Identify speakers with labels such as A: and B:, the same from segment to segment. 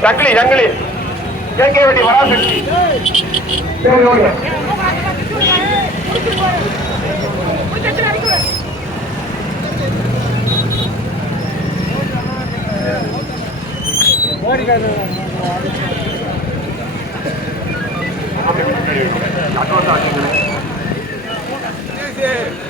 A: சங்கிலி சங்கிலி. கேட்க வேண்டிய வராசக்தி
B: சரி ஓகே. Thank you.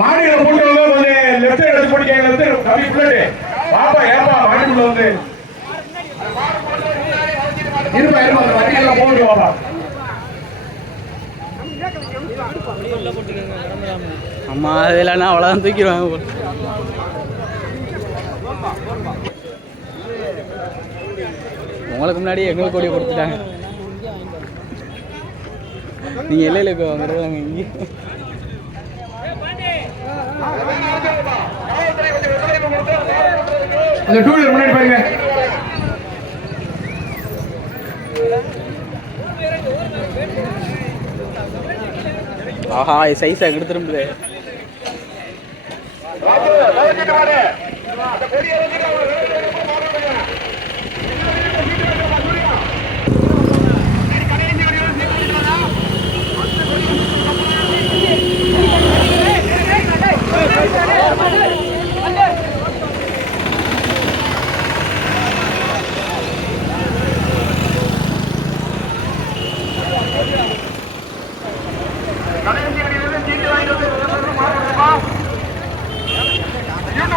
B: மாநில அப்படி பிள்ளை பாப்பா ஏப்பா
C: தூக்கிடுவாங்க உங்களுக்கு முன்னாடி எங்களுக்கு கொடி கொடுத்துட்டாங்க. நீங்கள் எல்லையில் இருக்க வாங்குறது
B: நாங்கள் இங்கே. டூ முன்னாடி பாருங்க.
C: ஆஹா சைஸாக எடுத்துரும்புது
A: அந்த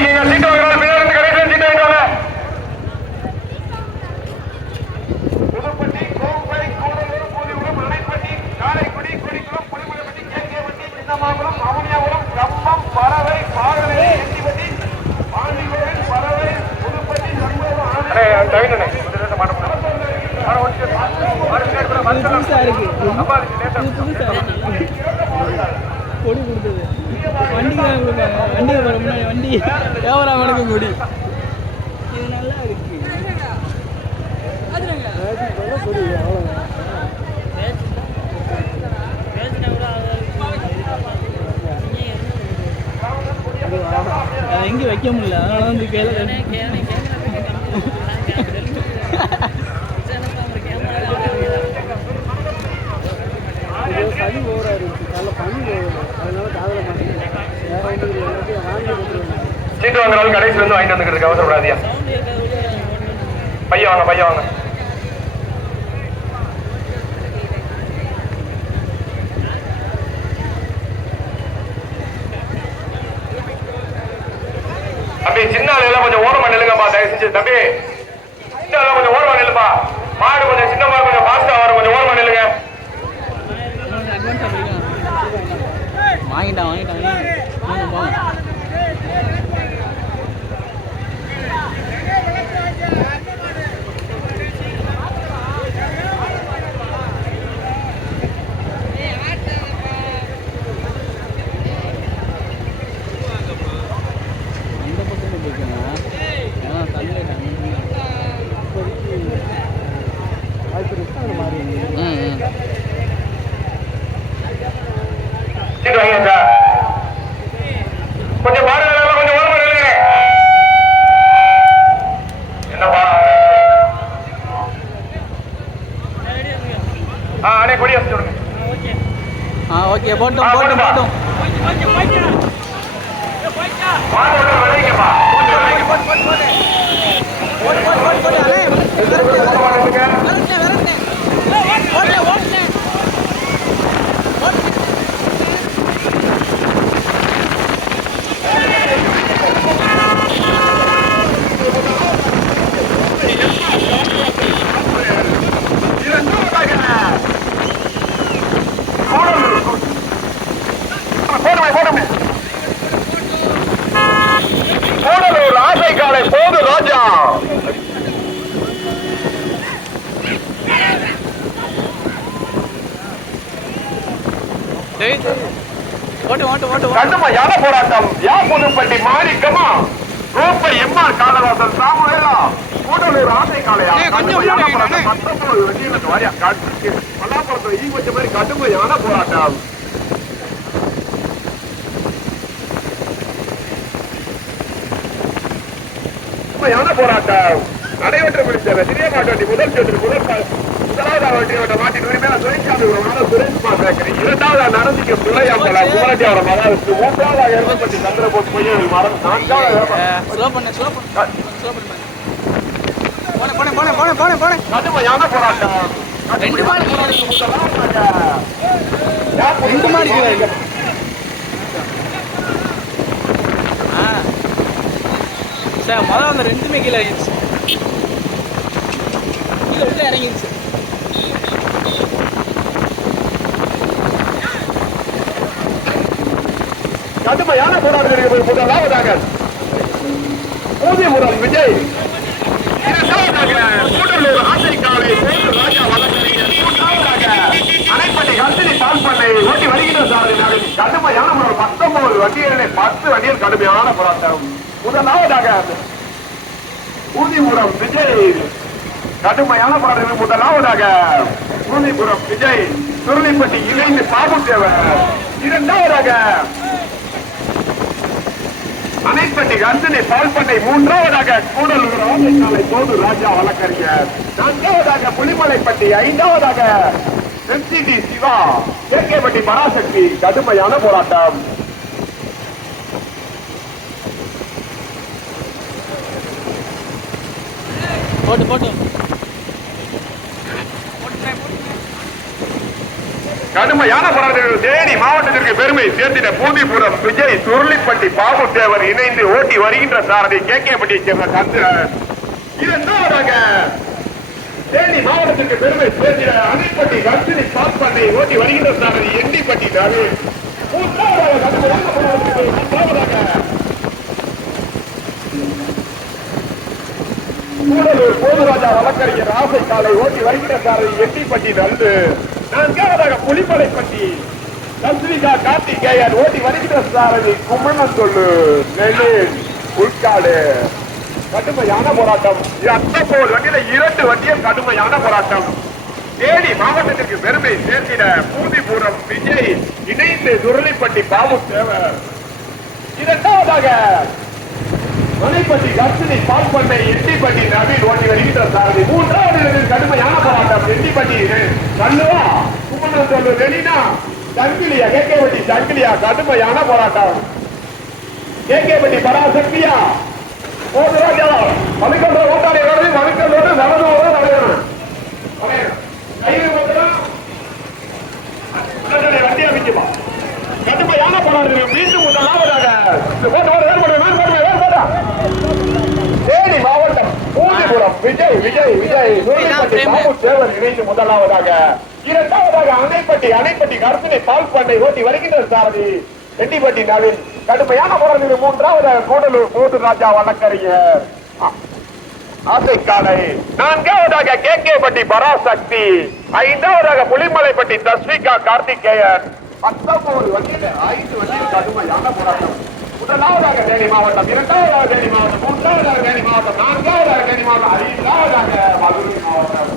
A: Medellín así. பையன் வாங்க பையன் வாங்க. தம்பி சின்ன கொஞ்சம் ஓரமா நிலுங்கப்பா தயவு செஞ்சு. தம்பி. வச்சு வாங்கியாச்சா கொஞ்சம் பாருங்க கொஞ்சம் ஓரமா நில்லுங்க
C: என்னப்பா ஆ அடே கொடி வச்சு விடுங்க ஆ ஓகே போட்டோம் போட்டோம் போட்டோம் போட்டு போட்டு போட்டு போட்டு போட்டு போட்டு போட்டு
A: போட்டு போட்டு போட்டு போட்டு போட்டு போட்டு போட்டு
C: போட்டு போட்டு போட்டு போட்டு
A: கடுமையான போராட்டம்? யா புதுப்பட்டி மாணிக்கமா ரூப எம்ஆர் காலவாசன் சாமுவேலா கூடலூர் ஆசை காலையா. பத்தொன்பது வெற்றிகளுக்கு வாரியா காட்டுக்கு பல்லாப்புறத்துல ஈ வச்ச மாதிரி கடுமையான போராட்டம். கடுமையான போராட்டம். நடைபெற்று முடித்த வெற்றியே மாட்டாண்டி முதல் சுற்று முதல் முதலாவது வெற்றி வட்ட உரிமையில சுரேஷாமி ஒரு சுரேஷ் மாசாக்கரி இரண்டாவது நடந்திக்க குமரட்டி அவர மகாவிஷ்ணு எருமப்பட்டி பொய்யல் மரம் நான்காவது கடுமையான போராட்டம்
C: ரெண்டு மாடு
A: ரெண்டு
C: ரெண்டு கீழே சார் முதல்ல அந்த ரெண்டுமே கீழே இறங்கிடுச்சு கீழே விட்டு இறங்கிடுச்சு.
A: கடுமையான போராட்டத்திற்கு முதலாவதாக ஊதியபுரம் விஜய். இரண்டாவதாக கூடலூர் ஆசைக்காலை சேது ராஜா வழக்கறிஞர் மூன்றாவதாக அணைப்பட்டி கத்திரி தால் பண்ணை ஓட்டி வருகிற சாரதி கடுமையான முறை பத்தொன்பது வண்டிகளை பத்து வண்டிகள் கடுமையான போராட்டம். முதலாவதாக ஊதிபுரம் விஜய். கடுமையான போராட்டம் முதலாவதாக ஊதிபுரம் விஜய். சுருளிப்பட்டி இணைந்து பாபு தேவர் இரண்டாவதாக அணைப்பட்டி கர்ஜனை பால்பட்டை மூன்றாவதாக கூடலூர் ஆமைக்காலை போது ராஜா வழக்கறிஞர். நான்காவதாக புலிமலைப்பட்டி ஐந்தாவதாக எம்சிடி சிவா. கேகேப்பட்டி பராசக்தி கடுமையான போராட்டம்.
C: போட்டு போட்டு.
A: கடுமையான போராட்டத்தில் தேனி மாவட்டத்திற்கு பெருமை சேர்த்திட பூமிபுரம் விஜய் சுருளிப்பட்டி பாபு தேவர் இணைந்து ஓட்டி வருகின்ற சாரதி கேகேப்பட்டியை சேர்ந்த சந்திரன் இரண்டாவதாக தேனி மாவட்டத்திற்கு பெருமை சேர்த்திட அணைப்பட்டி கர்ஜனை பால்பட்டை ஓட்டி வருகின்ற சாரதி எண்டிப்பட்டி பட்டி மூன்றாவதாக கூடலூர் போதுராஜா வழக்கறிஞர் ஆசை காலை ஓட்டி வருகின்ற சாரதி எட்டிப்பட்டி நன்று நான்காவதாக புலிமலைப்பட்டி சந்திரிகா கார்த்திகேயன் ஓட்டி வருகிற சாரதி கும்மணன் சொல்லு. நெல்லின் உள்காடு கடுமையான போராட்டம். அத்தப்போல் வண்டியில இரண்டு வண்டியும் கடுமையான போராட்டம். தேனி மாவட்டத்திற்கு பெருமை சேர்த்திட பூதிபுரம் விஜய் இணைந்து சுருளிப்பட்டி பாபு தேவர். இரண்டாவதாக மலைப்பட்டி கர்ப்பிணி பால்பண்ணை எட்டிப்பட்டி நவீன் ஓட்டி வருகின்ற சாரதி. மூன்றாவது இடத்தில் கடுமையான போராட்டம். எட்டிப்பட்டி நல்லுவா கும்மனத்தொல்லு வெளினா சங்கிலியா கேகேப்பட்டி சங்கிலியா கடுமையான போராட்டம். கேகேப்பட்டி பராசக்தியா போதுராஜா மணிக்கொண்ட ஓட்டாளி வருது மணிக்கொண்டோடு நடந்தோடு நடைபெறும் கைது மட்டும் உடனடி வண்டி அமைக்குமா கடுமையான போராட்டம் மீண்டும் முதலாவதாக. தேனி மாவட்டம் பூஜிபுரம் விஜய் விஜய் விஜய். சூரியப்பட்டி பாபு தேவர் இணைந்து முதலாவதாக. இரண்டாவதாக அணைப்பட்டி அணைப்பட்டி கருப்பினை பால் பண்ணை ஓட்டி வருகின்ற சாரதி. எட்டிப்பட்டி நவீன் கடுமையான போராட்டம் மூன்றாவதாக கோடலூர் கோட்டு ராஜா வழக்கறிஞர். ஆசைக்காலை. நான்காவதாக கே கே பட்டி பராசக்தி. ஐந்தாவதாக புலிமலைப்பட்டி தஸ்விகா கார்த்திகேயன். பத்தொன்பது வண்டியில் ஐந்து வண்டியில் கடுமையான போராட்டம். முதலாவதாக தேனி மாவட்டம் இரண்டாவதாக தேனி மாவட்டம் மூன்றாவதாக தேனி மாவட்டம் நான்காவதாக தேனி மாவட்டம் ஐந்தாவதாக மதுரை மாவட்டம்.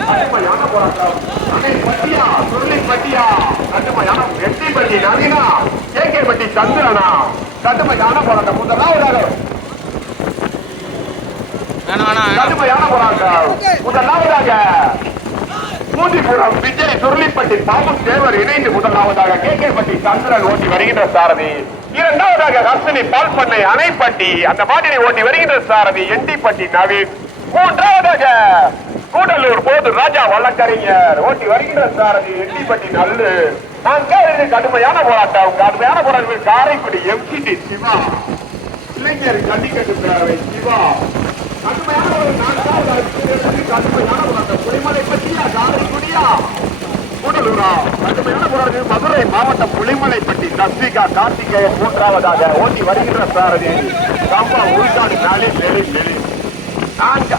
A: கடுமையான போராட்டம். அணை பட்டியா சுருளி பட்டியா கடுமையான வெற்றி பட்டி நவீனா கே கே பட்டி சந்திரனா. கடுமையான போராட்டம். முதலாவதாக கடுமையான போராட்டம். முதலாவதாக பூஜிபுரம் விஜய் சுருளிப்பட்டி பாபு தேவர் இணைந்து முதலாவதாக கே கே பட்டி சந்திரன் ஓட்டி வருகின்ற சாரதி. இரண்டாவதாக ஹர்ஷனி பால்பண்ணை அணைப்பட்டி. அந்த மாட்டினை ஓட்டி வருகின்ற சாரதி எண்டிப்பட்டி நவீன். மூன்றாவதாக கூடலூர் போது ராஜா வழக்கறிஞர் ஓட்டி வருகின்ற சாரதி எண்டிப்பட்டி நல்லு. நான்கு கடுமையான போராட்டம். கடுமையான போராட்டம் காரைக்குடி எம்சிடி சிவா. இளைஞர் கண்டிக்கட்டு பேரவை சிவா. கடுமையான ஒரு நான்காவது அறிவிப்பு கடுமையான போராட்டம் குடிமலை பற்றியா காரைக்குடியா கூடலூரா கடுமையான போராட்டம் மதுரை மாவட்டம் புலிமலைப்பட்டி தஸ்விகா கார்த்திகேயன் மூன்றாவதாக ஓட்டி வருகின்ற சாரதி கம்பா உள்காடு நாளே வெளி வெளி நான்கு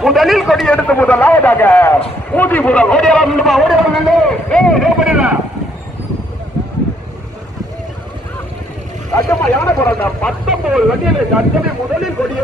A: முதலில் கொடி எடுத்து முதலாவதாக ஊதி முதல் ஓடியலாம் ஓடியலாம் பண்ணிடலாம் சட்டமா யானை போறாங்க பத்தொன்பது வண்டியில சட்டமே முதலில் கொடி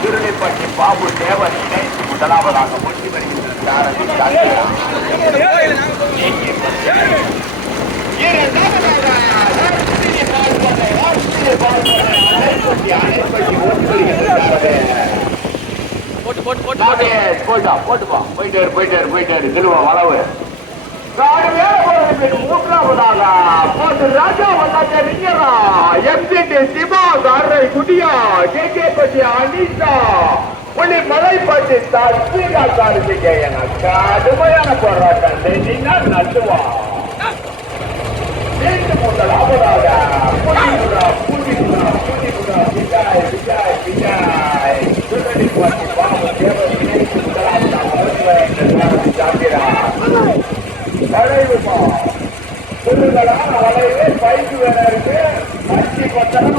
D: திருநெல்வேலி பாபு தேவர் இணைந்து முதலாவதாக ஒட்டி வருகின்றார்
C: போட்டு போட்டு போட்டு
D: போயிட்டாரு போயிட்டாரு போயிட்டாரு. திரும்ப வளவு. மூன்றாவதாக போட்டு ராஜா வந்தாச்ச நீங்களா எம்ஜிடி சிவா காரை குடியா கே கே பட்டி அனிதா புள்ளி மலைப்பட்டி தஸ்மீகா கார்த்திகேயன் கடுமையான போராட்டம் செஞ்சீங்கன்னா நட்டுவா. மீண்டும் முதலாவதாக புள்ளிபுரா புள்ளிபுரா புள்ளிபுரா விஜய் விஜய் விஜய். திருநெல்வேலி பாபு தேவர் இணைந்து முதலாவதாக ஓடி வருகின்ற வளைவுமா புல்லுகளான வளைவு பைக்கு வேற இருக்கு அஞ்சு பத்திரம்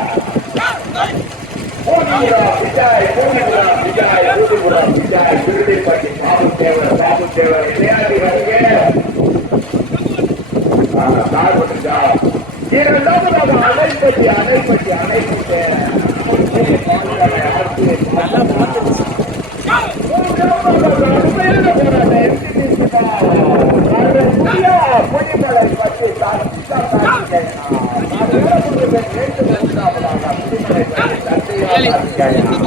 D: பூண்டிபுரா விஜய் பூண்டிபுரா விஜய் பூண்டிபுரா விஜய் திருடிப்பட்டி பாபு தேவர் பாபு தேவர் விளையாடி வருக கார் பண்ணுச்சா இரண்டாவதாக அணைப்பட்டி அணைப்பட்டி அணைப்பட்டி Yeah, yeah.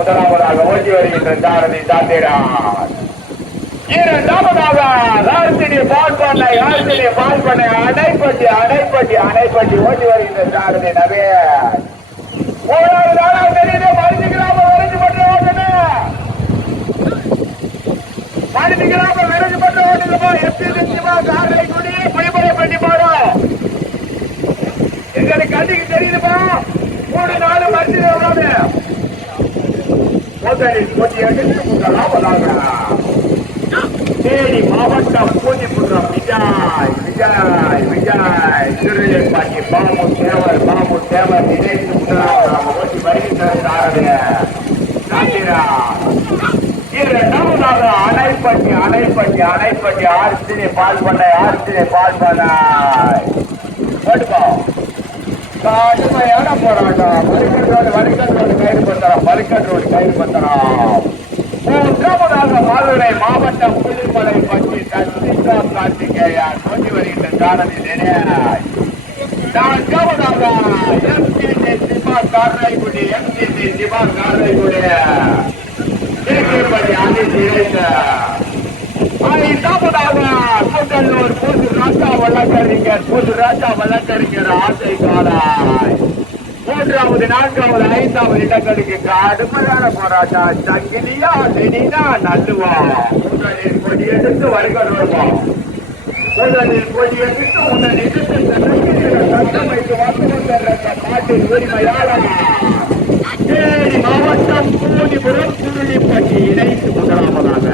D: முதலாவதாக ஓட்டி வருகின்ற சாரதி சாத்திரான் இரண்டாவதாக ராசினி பால் பண்ணை ராசினி பால் பண்ணை அணைப்பட்டி அணைப்பட்டி அணைப்பட்டி ஓட்டி வருகின்ற சாரதி நவே ஓடாது நாளா தெரியுது மருந்துக்கலாம வரைஞ்சு பட்டு ஓட்டுனேன் மருந்துக்கலாம விரைஞ்சு பட்டு ஓட்டுங்கப்பா எப்படி தெரிஞ்சுமா காரை குடி குடிமுறை பண்ணி போடும் எங்களுக்கு கண்ணுக்கு தெரியுதுப்பா மூணு நாலு மருந்து எவ்வளவு முதலில் போட்டி முதலாவதாக தேனி மாவட்டம் பூஜிபுரம் விஜய் விஜய் விஜய். திருநெல்வேலி பாபு தேவர் பாபு தேவர் நினைத்து முதலாவதாக ஓட்டி வருகின்ற சாரதி இரண்டாவதாக அணைப்பட்டி அணைப்பட்டி அணைப்பட்டி. ஆர்சினி பால் பண்ண ஆர்சினி பால் பண்ண போட்டுக்கோ கடுமையான போராட்டம் மறுக்கன்றோடு வலிக்கன்றோடு கைது பத்திரம் மறுக்கன்றோடு கைது பத்திரம் மூன்றாவதாக மதுரை மாவட்டம் புதுமலை பற்றி தஸ்மிகா கார்த்திகேயா நோக்கி வருகின்ற சாரதி நினையாய். நான்காவதாக எம்ஜிடி சிவா காரைக்குடி எம்ஜிடி சிவா காரைக்குடி. கேட்கப்படி அனைத்து இணைந்த ஐந்தாவதாக கூட்டல்லூர் புது ராஜா வழக்கறிஞர் புது ராஜா வழக்கறிஞர் ஆசை காலாய்.
A: மூன்றாவது நான்காவது ஐந்தாவது இடங்களுக்கு கடுமையான போராட்டம். சங்கிலியா லெனினா நல்லுவா. முதலில் கொடி எடுத்து வருகிறோம்? முதலில் கொடி எடுத்து உன்னை கட்டமைத்து வந்து நாட்டின் உரிமையாளர் தேனி மாவட்டம் பூடிபுரம் சுருளிப்பட்டி இணைத்து முதலாவதாக.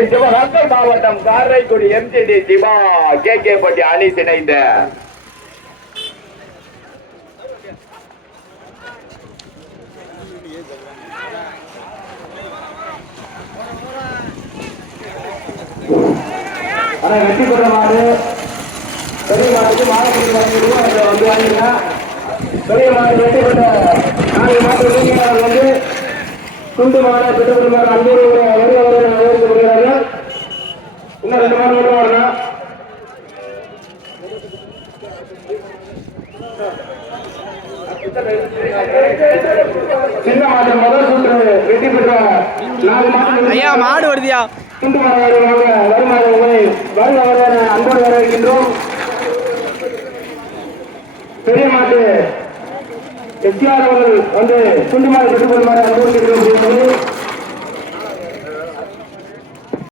A: காரைக்குடி சிவகங்கை மாவட்டம் Karaikudi MGT Siva K K Patti அணி இணைந்த
E: வெற்றி வெட்டி பெற மாடு. பெரிய மாட்டுக்கு மாடு வந்து வாங்கிங்க பெரிய மாடு வெற்றி பெற்ற நாலு மாட்டு வந்து துண்டு மாடு பெற்று மாடு அன்போடு வருக வருக வரவேற்று வருகிறார்கள். இன்னும் ரெண்டு மாடு மட்டும் வரணும் சின்ன முதல் சுற்று வெட்டி பெற்ற நாலு மாட்டு
C: ஐயா மாடு வருதியா
E: துண்டு மாணவர்களாக வருமானங்களை வருக அன்போடு வரவேற்கின்றோம். பெரிய மாட்டு எஸ்டிஆர் அவர்கள் வந்து துண்டு மாடு பெற்றுக் கொள்ளுமாறு அன்போடு